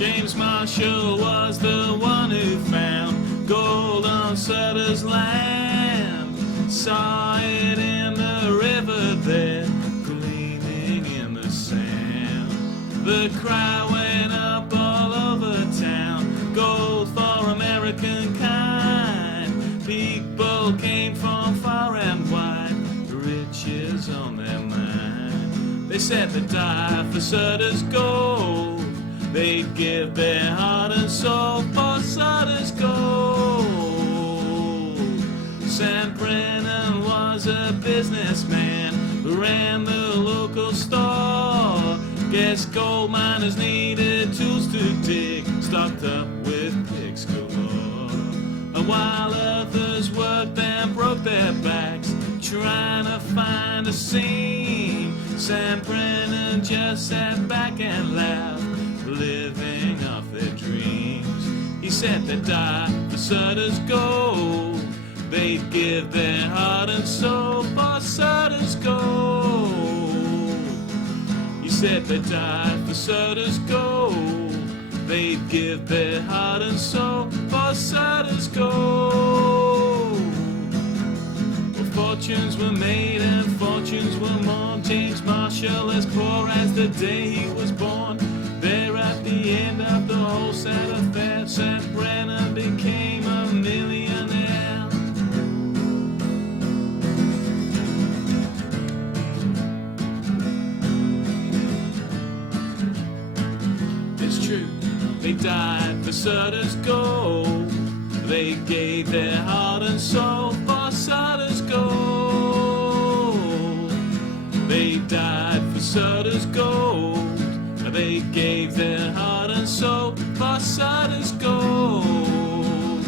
James Marshall was the one who found gold on Sutter's land. Saw it in the river there, gleaming in the sand. The cry went up all over town, gold for American kind. People came from far and wide, riches on their mind. They said they'd die for Sutter's gold, they'd give their heart and soul for Sutter's gold. Sam Brennan was a businessman who ran the local store. Guess gold miners needed tools to dig, stocked up with picks galore. And while others worked and broke their backs trying to find a seam, Sam Brennan just sat back and laughed, living off their dreams. He said they'd die for Sutter's gold, they'd give their heart and soul for Sutter's gold. He said they'd die for Sutter's gold, they'd give their heart and soul for Sutter's gold. Well, fortunes were made and fortunes were mourned. James Marshall as poor as the day he was born. There at the end of the whole sad affair, Sam Brennan became a millionaire. It's true, they died for Sutter's gold, they gave their heart and soul for Sutter's gold. They died for Sutter's gold, they gave their heart and soul for Sutter's gold,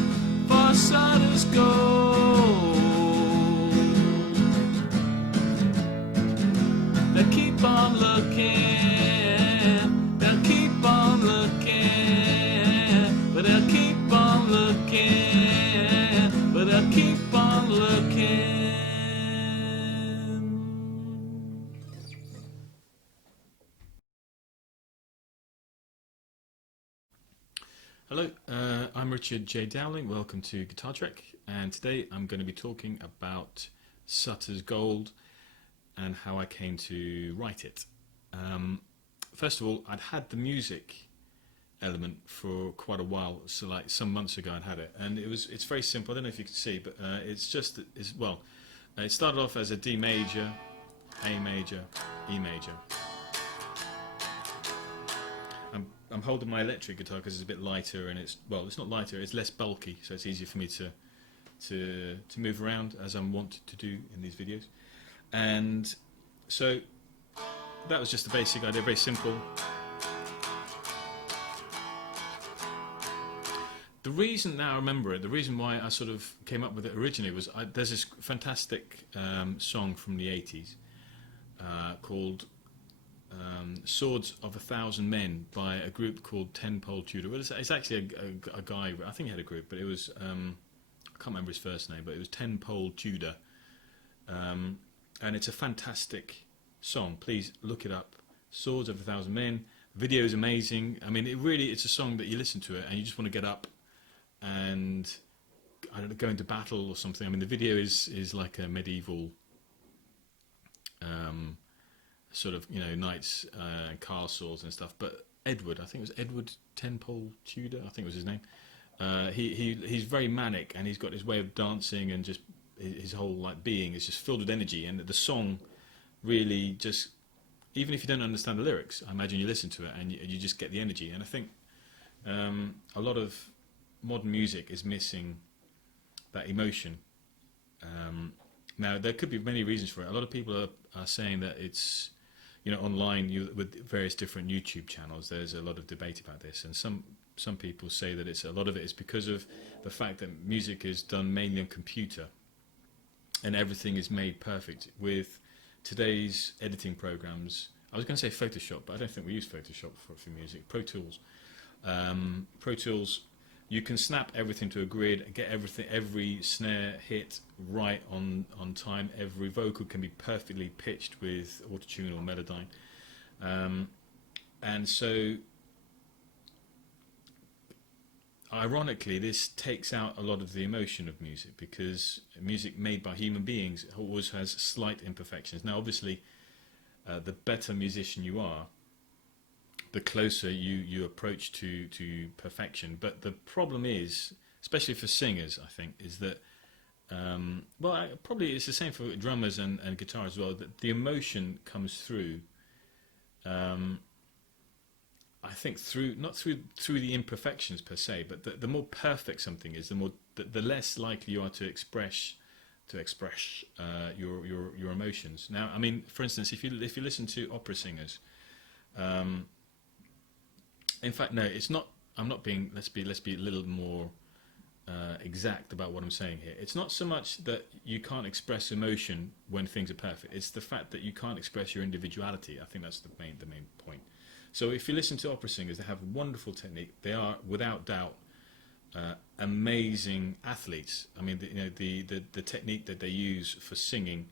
for Sutter's gold. They'll keep on looking, they'll keep on looking, but they'll keep on looking, but they'll keep on looking. Hello, I'm Richard J. Dowling, welcome to Guitar Trek, and today I'm going to be talking about Sutter's Gold and how I came to write it. First of all, I'd had the music element for quite a while, so like some months ago I'd had it, and it's very simple. I don't know if you can see, but it started off as a D major, A major, E major. I'm holding my electric guitar because it's a bit lighter, and it's not lighter, it's less bulky, so it's easier for me to move around as I'm wanted to do in these videos. And so that was just the basic idea, very simple. The reason now I remember it, the reason why I sort of came up with it originally was there's this fantastic song from the 80s called Swords of a Thousand Men by a group called 10 Pole Tudor. Well, it's actually a guy, I think he had a group, but it was, I can't remember his first name, but it was 10 Pole Tudor. And it's a fantastic song. Please look it up. Swords of a Thousand Men. The video is amazing. I mean, it's a song that you listen to it and you just want to get up and, I don't know, go into battle or something. I mean, the video is like a medieval sort of, knights and castles and stuff. But Edward, I think it was Edward 10 Pole Tudor, I think was his name. He's very manic, and he's got his way of dancing, and just his whole being is just filled with energy. And the song really just, even if you don't understand the lyrics, I imagine you listen to it and you just get the energy. And I think a lot of modern music is missing that emotion. Now there could be many reasons for it. A lot of people are saying that it's, online with various different YouTube channels, there's a lot of debate about this, and some people say that a lot of it is because of the fact that music is done mainly on computer and everything is made perfect with today's editing programs. I was going to say Photoshop, but I don't think we use Photoshop for music. Pro Tools, you can snap everything to a grid, get every snare hit right on time. Every vocal can be perfectly pitched with autotune or Melodyne, and so ironically, this takes out a lot of the emotion of music, because music made by human beings always has slight imperfections. Now, obviously, the better musician you are, the closer you approach to perfection. But the problem is, especially for singers, I think, is that probably it's the same for drummers and guitar as well, that the emotion comes through. I think not through the imperfections per se, but the more perfect something is, the less likely you are to express your emotions. Now, I mean, for instance, if you listen to opera singers, in fact, no, it's not. I'm not being. Let's be a little more exact about what I'm saying here. It's not so much that you can't express emotion when things are perfect. It's the fact that you can't express your individuality. I think that's the main point. So if you listen to opera singers, they have wonderful technique. They are, without doubt, amazing athletes. I mean, the technique that they use for singing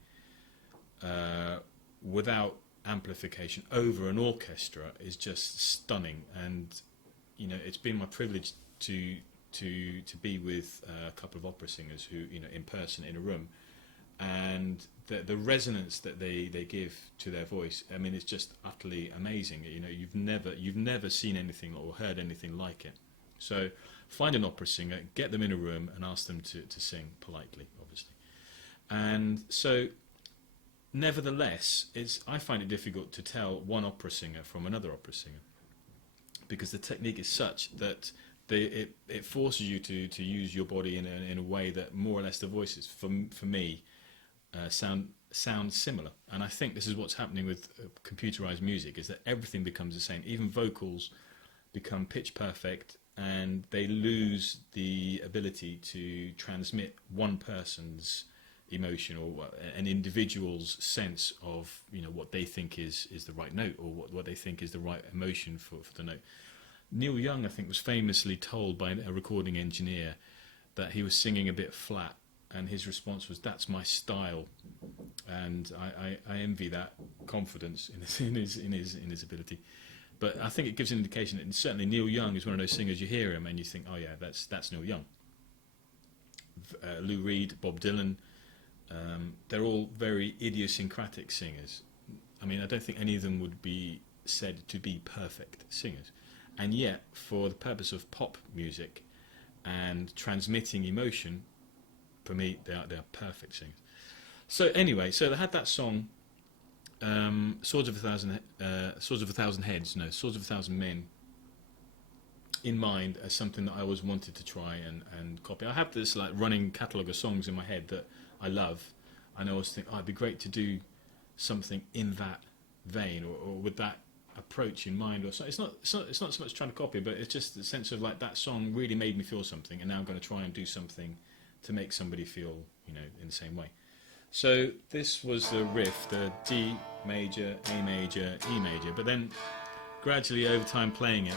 without amplification over an orchestra is just stunning. And it's been my privilege to be with a couple of opera singers who, in person in a room, and the resonance that they give to their voice, I mean, it's just utterly amazing. You've never seen anything or heard anything like it. So find an opera singer, get them in a room, and ask them to sing politely, obviously. And so, nevertheless, I find it difficult to tell one opera singer from another opera singer, because the technique is such that it forces you to use your body in a way that more or less the voices, for me, sound similar. And I think this is what's happening with computerized music, is that everything becomes the same. Even vocals become pitch perfect, and they lose the ability to transmit one person's emotion, or an individual's sense of what they think is the right note, or what they think is the right emotion for the note. Neil Young, I think, was famously told by a recording engineer that he was singing a bit flat, and his response was, "That's my style." And I envy that confidence in his ability. But I think it gives an indication that certainly Neil Young is one of those singers, you hear him and you think, oh yeah, that's Neil Young. Lou Reed, Bob Dylan, they're all very idiosyncratic singers. I mean, I don't think any of them would be said to be perfect singers. And yet, for the purpose of pop music and transmitting emotion, for me, they are perfect singers. So anyway, so they had that song, Swords of a Thousand Men, in mind as something that I always wanted to try and copy. I have this running catalogue of songs in my head that I love, and I always think, it'd be great to do something in that vein, or with that approach in mind. Or so it's not so much trying to copy, but it's just the sense of that song really made me feel something, and now I'm going to try and do something to make somebody feel in the same way. So this was the riff, the D major, A major, E major, but then gradually over time playing it,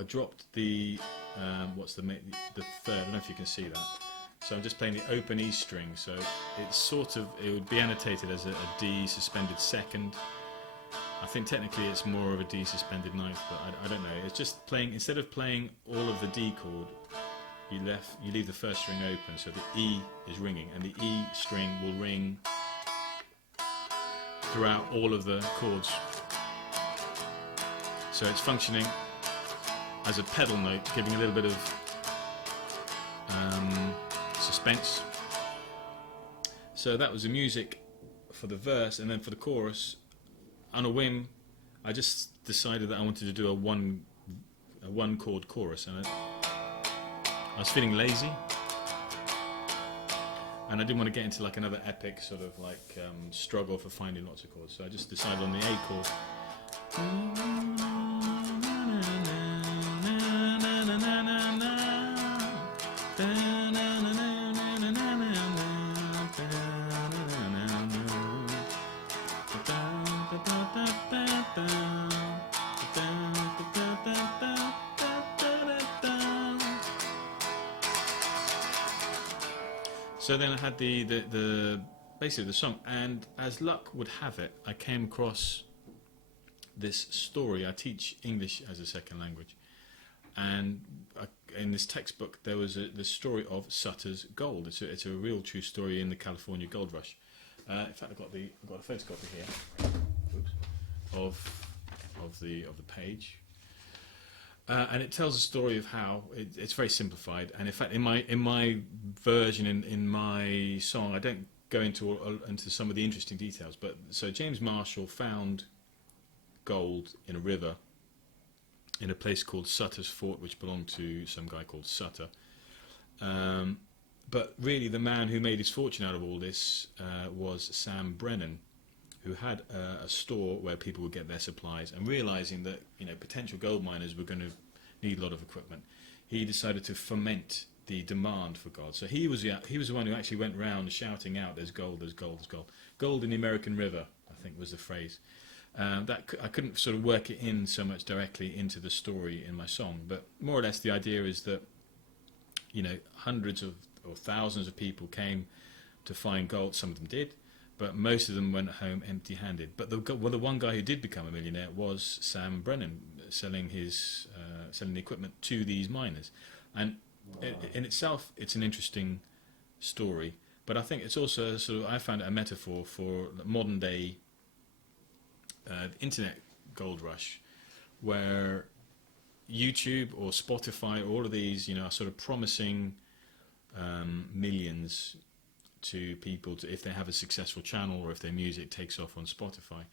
I dropped the the third. I don't know if you can see that. So I'm just playing the open E string. So it would be annotated as a D suspended second. I think technically it's more of a D suspended ninth, but I don't know. It's just playing, instead of playing all of the D chord, you leave the first string open, so the E is ringing, and the E string will ring throughout all of the chords. So it's functioning as a pedal note, giving a little bit of suspense. So that was the music for the verse, and then for the chorus, on a whim, I just decided that I wanted to do a one chord chorus, and I was feeling lazy, and I didn't want to get into another epic sort of struggle for finding lots of chords. So I just decided on the A chord. So then I had basically the song, and as luck would have it, I came across this story. I teach English as a second language, and in this textbook there was the story of Sutter's gold. It's a real true story in the California gold rush. In fact, I've got a photocopy here. Oops. Of the page, and it tells a story of how it's very simplified. And in fact, in my version, in my song, I don't go into some of the interesting details. But so James Marshall found gold in a river in a place called Sutter's Fort, which belonged to some guy called Sutter. But really, the man who made his fortune out of all this was Sam Brennan, who had a store where people would get their supplies, and realizing that potential gold miners were going to need a lot of equipment, he decided to foment the demand for gold. So he was the one who actually went around shouting out, "There's gold, there's gold, there's gold." Gold in the American River, I think, was the phrase. That I couldn't sort of work it in so much directly into the story in my song, but more or less the idea is that hundreds of or thousands of people came to find gold. Some of them did, but most of them went home empty-handed. But the one guy who did become a millionaire was Sam Brennan, selling the equipment to these miners. And in itself, it's an interesting story. But I think it's also I found it a metaphor for the modern day internet gold rush, where YouTube or Spotify or all of these, are sort of promising millions to people if they have a successful channel or if their music takes off on Spotify.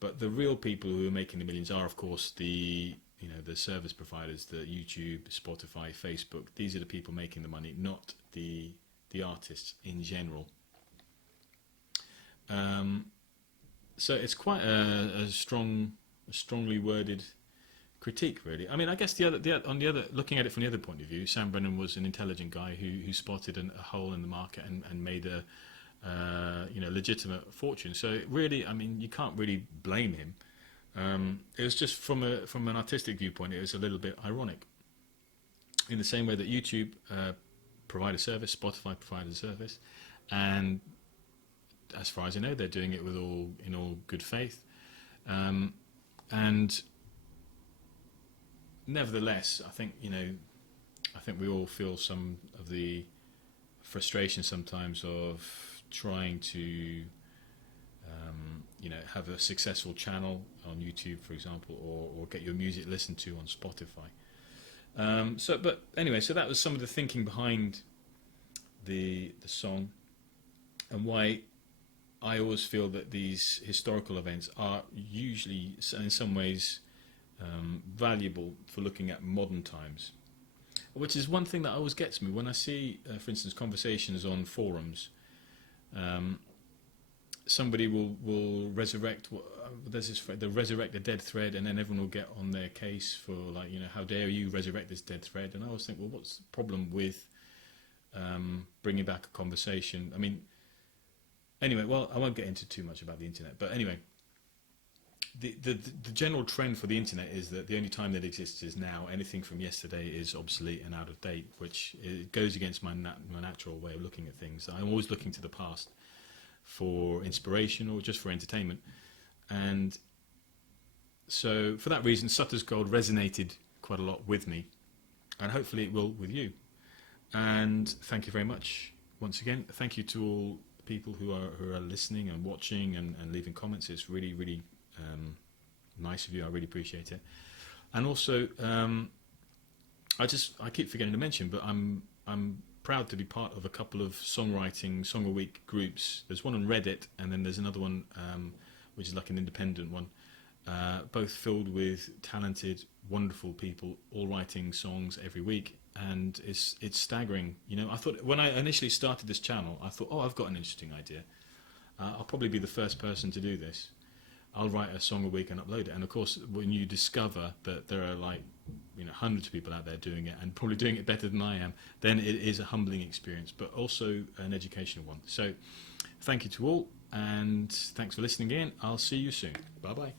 But the real people who are making the millions are, of course, the service providers, the YouTube, Spotify, Facebook. These are the people making the money, not the artists in general. So it's quite a strongly worded critique, really. I mean, I guess looking at it from the other point of view, Sam Brennan was an intelligent guy who spotted a hole in the market and made a legitimate fortune. So really, I mean, you can't really blame him. It was just from an artistic viewpoint, it was a little bit ironic. In the same way that YouTube provide a service, Spotify provide a service, and as far as I know, they're doing it in all good faith, and nevertheless, I think we all feel some of the frustration sometimes of trying to have a successful channel on YouTube, for example, or get your music listened to on Spotify. But anyway, so that was some of the thinking behind the song, and why I always feel that these historical events are usually, in some ways, valuable for looking at modern times, which is one thing that always gets me when I see, for instance, conversations on forums. Somebody will resurrect. There's this phrase, they'll resurrect a dead thread, and then everyone will get on their case for how dare you resurrect this dead thread? And I always think, well, what's the problem with bringing back a conversation? I mean, anyway, well, I won't get into too much about the internet, but anyway. The general trend for the internet is that the only time that exists is now. Anything from yesterday is obsolete and out of date, which goes against my natural way of looking at things. I'm always looking to the past for inspiration or just for entertainment. And so for that reason, Sutter's Gold resonated quite a lot with me, and hopefully it will with you. And thank you very much once again. Thank you to all people who are listening and watching and leaving comments. It's really, really nice of you. I really appreciate it. And also, I keep forgetting to mention, but I'm proud to be part of a couple of songwriting Song a Week groups. There's one on Reddit, and then there's another one which is like an independent one, both filled with talented, wonderful people, all writing songs every week. And it's staggering. I thought when I initially started this channel, I thought, I've got an interesting idea. I'll probably be the first person to do this. I'll write a song a week and upload it. And of course, when you discover that there are hundreds of people out there doing it and probably doing it better than I am, then it is a humbling experience, but also an educational one. So thank you to all, and thanks for listening in. I'll see you soon. Bye-bye.